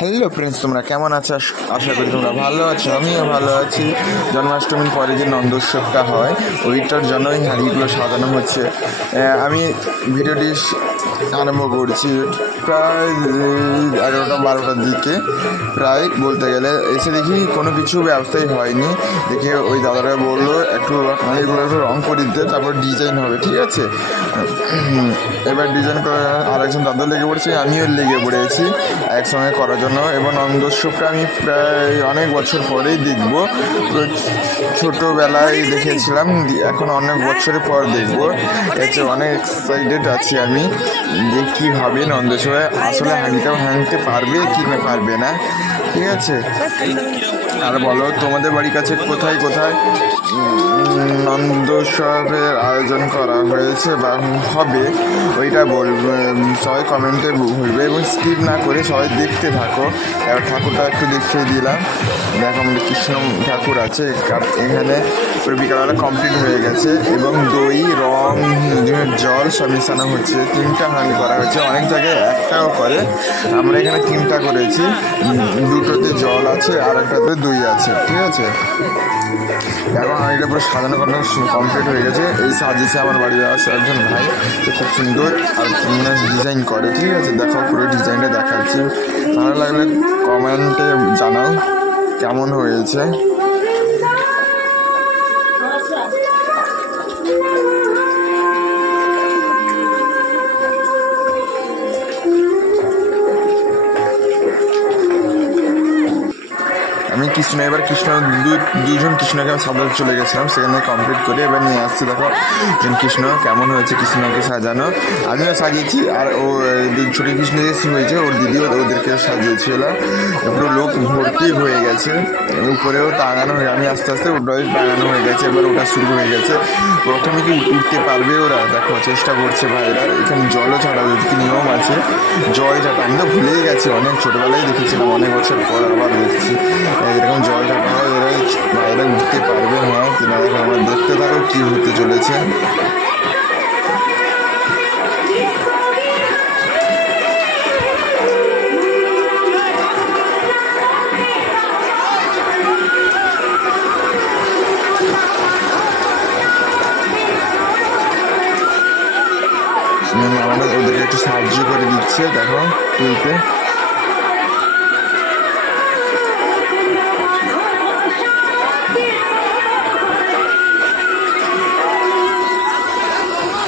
Hello friends, তোমরা কেমন আছো? আশা করি তোমরা ভালো আছো। আমিও ভালো আছি। জন্মাষ্টমীর পরে যে নন্দোৎসবটা হয় ওইটার জন্যই হাঁড়িগুলো সাজানো হচ্ছে। আমি ভিডিওটি আরম্ভ করছি প্রায় 11টা-12টার দিকে, প্রায় বলতে গেলে। এসে দেখি কোনো কিছু ব্যবস্থাই হয়নি। দেখে ওই দাদারা বললো একটু হাঁড়িগুলো একটু রং করে দিতে, তারপর ডিজাইন হবে। ঠিক আছে, এবার ডিজাইন করে আরেকজন দাদা লেগে পড়েছে, আমিও লেগে পড়েছি একসঙ্গে করার জন্য। এবং নন্দোৎসবটা আমি প্রায় অনেক বছর পরেই দেখব। ছোটোবেলায় দেখেছিলাম, এখন অনেক বছরের পর দেখবো। এতে অনেক এক্সাইটেড আছি আমি যে কী হবে নন্দোৎসবে। আসলে হাঁড়িটা ভাঙতে পারবে কি না পারবে না। ঠিক আছে, আর বলো তোমাদের বাড়ির কাছে কোথায় কোথায় নন্দোৎসবের আয়োজন করা হয়েছে বা হবে ওইটা বলবে, সবাই কমেন্টে বলবে এবং স্কিপ না করে সবাই দেখতে থাকো। এবার ঠাকুরটা একটু দেখিয়ে দিলাম। দেখো আমাদের কৃষ্ণ ঠাকুর আছে এখানে। বিকালবেলা কমপ্লিট হয়ে গেছে এবং দই, রং, জল সব মিশানো হচ্ছে। 3টা হাঁড়ি করা হয়েছে, অনেক জায়গায় একটাও করে, আমরা এখানে 3টা করেছি। 2টোতে জল আছে আর একটাতে দই আছে। ঠিক আছে, এখন হাঁড়িটা পুরো সাজানো করানো কমপ্লিট হয়ে গেছে। এই সাজিয়েছে আমার বাড়ির আসে একজন ভাই, সে খুব সুন্দর আর ডিজাইন করে। ঠিক আছে, দেখো পুরো ডিজাইনটা দেখাচ্ছি। ভালো লাগলে কমেন্টে জানাও কেমন হয়েছে। আমি এবার দুজন কৃষ্ণকে আমি সাজাতে চলে গেছিলাম, সেখানে কমপ্লিট করে এবার নিয়ে আসছি। দেখো কৃষ্ণ কেমন হয়েছে, কৃষ্ণকে সাজানো আমিও সাজিয়েছি। আর ও ছোটো কৃষ্ণ যে হয়েছে ওর দিদিও ওদেরকে সাজিয়েছিল। পুরো লোক ভর্তি হয়ে গেছে, উপরেও টাঙানো হয়ে, আমি আস্তে আস্তে ওটাই টাঙানো হয়ে গেছে। এবার ওটা শুরু হয়ে গেছে। প্রথমে কি উঠতে পারবে ওরা? দেখো চেষ্টা করছে ভাইরা। এখানে জলও ছাড়া কি নিয়ম আছে, জল ছাটা আমি তো ভুলেই গেছি, অনেক ছোটোবেলায় দেখেছিলাম, অনেক বছর পর আবার দেখছি এরকম জল ঢাকা হয়। এরা বাইরে উঠতে পারবে না কিনা আমরা দেখতে থাকো কি হতে চলেছে। আমাদের ওদেরকে একটু সাহায্য করে দিচ্ছে, দেখো তুলতে।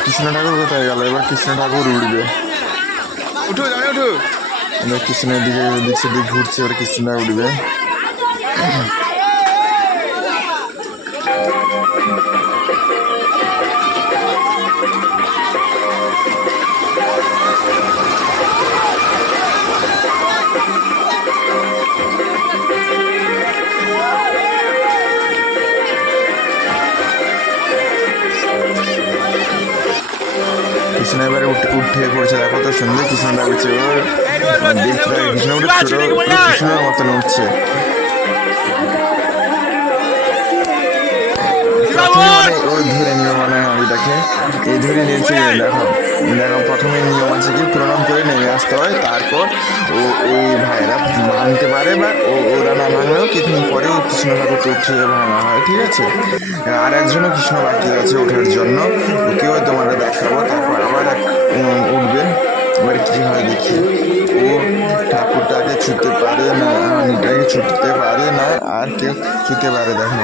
কৃষ্ণ ঠাকুর কোথায় গেল? এবার কৃষ্ণ ঠাকুর উঠবে। উঠো জানে উঠো। কৃষ্ণের দিকে দিক ঘুরছে, এবার কৃষ্ণ উঠবে। কৃষ্ণ এবারে উঠে পড়ছে, দেখো তো সুন্দর কৃষ্ণটা উঠছে। ওর দেখতে কৃষ্ণ উঠে কৃষ্ণের মতন উঠছে। ও ধরে নিয়ম মানে হাঁড়িটাকে এই ধরে নিয়েছে। দেখো প্রথমে নিয়ম আছে কি প্রণাম করে নেমে আসতে হয়, তারপর ওই ভাইরা ভাঙতে পারে বা ওরা না ভাঙলেও কিছুদিন পরেও কৃষ্ণ ঠাকুরকে উঠিয়ে ভাঙা হয়। ঠিক আছে, আর একজনও কৃষ্ণ বাকি আছে ওঠার জন্য, ওকেও তোমরা দেখাবো। তারপর আবার উঠবে। এবার কী হয় দেখি। ও ঠাকুরটাকে ছুটতে পারে না, হাঁড়িটাকে ছুটতে পারে না, আর কেউ ছুটতে পারে। দেখো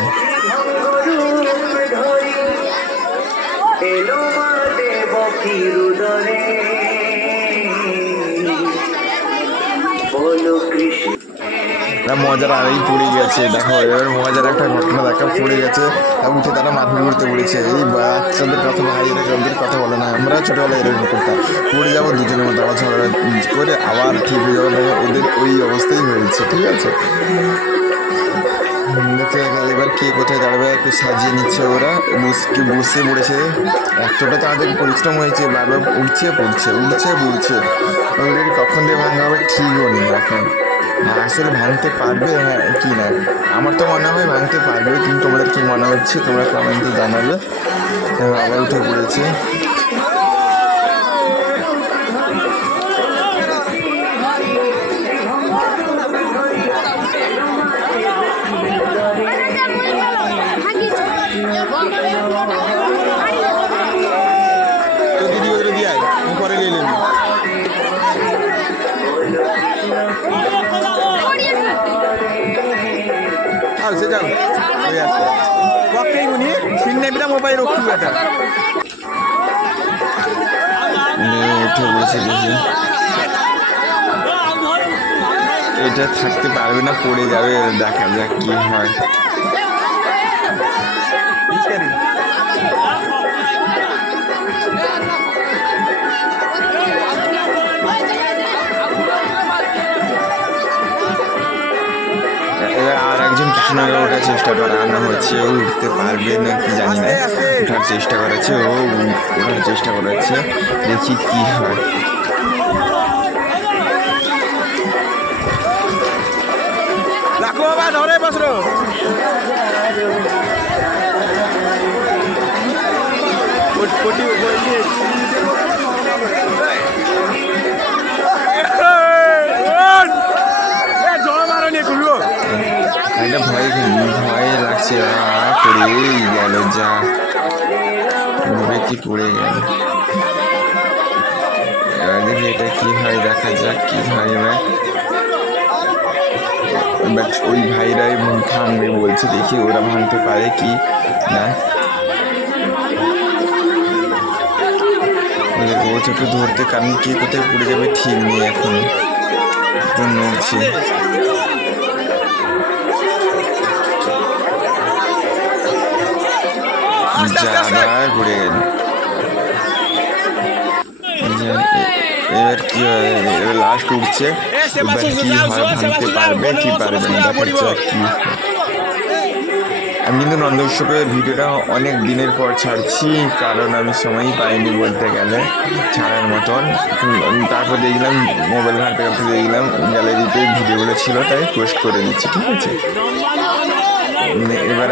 মজার আরেই পড়ে গেছে। দেখো এবার মজার একটা ঘটনা দেখা পড়ে গেছে, উঠে তারা মাথায় ঘুরতে পড়েছে। এই বাচ্চাদের কথা, ভাইয়েরা ওদের কথা বলে না, আমরা ছোটোবেলায় এরকম করতাম, পড়ে যাবো দুজনের মতো, আবার ঝগড়া করে আবার ঠিক হয়ে যাবো। ওদের ওই অবস্থাই হয়েছে। ঠিক আছে, এবার কে কোথায় দাঁড়াবে একটু সাজিয়ে নিচ্ছে ওরা, বসে পড়েছে। এতটা তাদের পরিশ্রম হয়েছে, বারবার উঠছে পড়ছে, উঠছে পড়ছে। ওদের কখন দিয়ে ভাঙা হবে ঠিকও নেই এখন। আসলে ভাঙতে পারবে হ্যাঁ কি না, আমার তো মনে হয় ভাঙতে পারবে, কিন্তু তোমাদের কি মনে হচ্ছে তোমরা কমেন্টে জানাবে। আবার উঠে পড়েছে। নেবি না মোবাইল রক্ষি বেটা উঠে বসে দেখি এটা থাকতে পারবে না, পড়ে যাবে, দেখা যাক কি হয়। এবার আর একজন কৃষ্ণনগর ওঠার চেষ্টা করানো হচ্ছে, ও উঠতে পারবে না কি জানি না, ওঠার চেষ্টা করাচ্ছে, ও ওঠার চেষ্টা করাচ্ছে, দেখি কি হয়। রাখো বাবা, ধরে বসরো এটা ভয় লাগছে, পড়েই গেল, যা কি পড়ে গেল। এবার দেখি এটা কি হয়, দেখা যাক কি হয়। এবার ওই ভাইরাই ভাঙবে বলছে, দেখি ওরা ভাঙতে পারে কি না। ওটাকে ধরতে, কারণ কে কোথায় পড়ে যাবে ঠিক নেই, এখন নড়ছে। আবার ঘুরে গেল। এবার কি হয়, এবার লাস্ট উঠছে, এবার কি হয়, ভাঙতে পারবে কি পারবে না, দেখা যাক কি হয়। আমি কিন্তু নন্দ উৎসবের ভিডিওটা অনেক দিনের পর ছাড়ছি, কারণ আমি সময়ই পাইনি বলতে গেলে ছাড়ার মতন। তারপর দেখলাম মোবাইল ঘাঁটতে ঘাঁটতে দেখলাম গ্যালারিতে ভিডিওগুলো ছিল, তাই পোস্ট করে দিচ্ছি, ঠিক আছে। এবার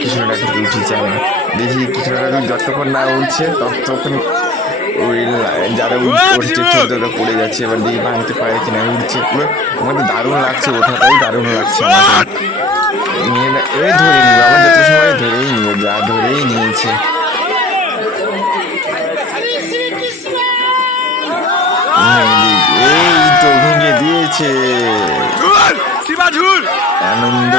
কৃষ্ণটা থেকে উঠেছে, আমি দেখি কৃষ্ণটা যতক্ষণ না উঠছে ততক্ষণ ওই যারা উঠছে ছোটটা পড়ে যাচ্ছে। এবার দেখি ভাঙতে পারে কিনা, উঠছে পুরো, আমাদের দারুণ লাগছে, ওঠাটাই দারুণ লাগছে আমাকে। এবার ধরে নিব, আমার যত সময় ধরেই নিব, যা ধরেই নিয়েছে। এই তো ভেঙে দিয়েছে, আনন্দ।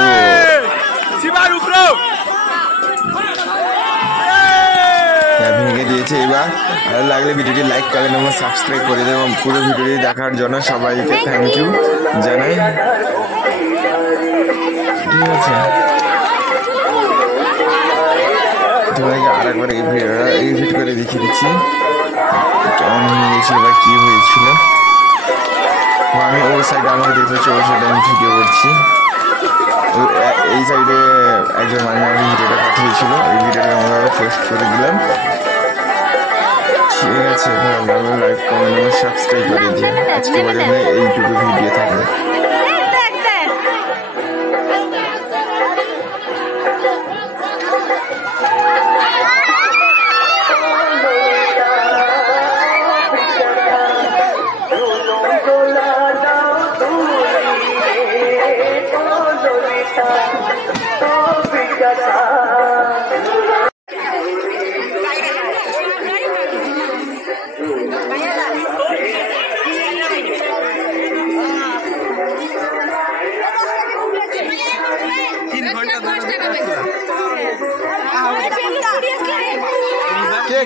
ভেঙে দিয়েছে। এবার ভালো লাগলে ভিডিওটি লাইক করেন এবং সাবস্ক্রাইব করে দেবেন, এবং পুরো ভিডিওটি দেখার জন্য সবাইকে থ্যাংক ইউ জানাই, ঠিক আছে। তোমাকে আরেকবার এই ভিডিওটা এডিট করে দেখিয়ে দিচ্ছি কেমন হয়ে গেছিল বা কী হয়েছিল। আমি ওই সাইডে আমাকে দেখতে পাচ্ছি, ওই সাইডে আমি ভিডিও করছি। এই সাইডে একজন মানুষ আমি ভিডিওটা পাঠিয়েছিল, এই ভিডিওটা আমরা পোস্ট করে দিলাম, ঠিক আছে। ভালো লাগলে লাইক কমেন্ট এবং সাবস্ক্রাইব করে দিন। আজকে পর্যন্ত এইটুকু ভিডিও থাকবে।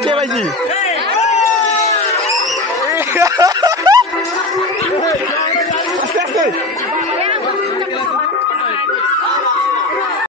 কে ভাইজি আস্তে আস্তে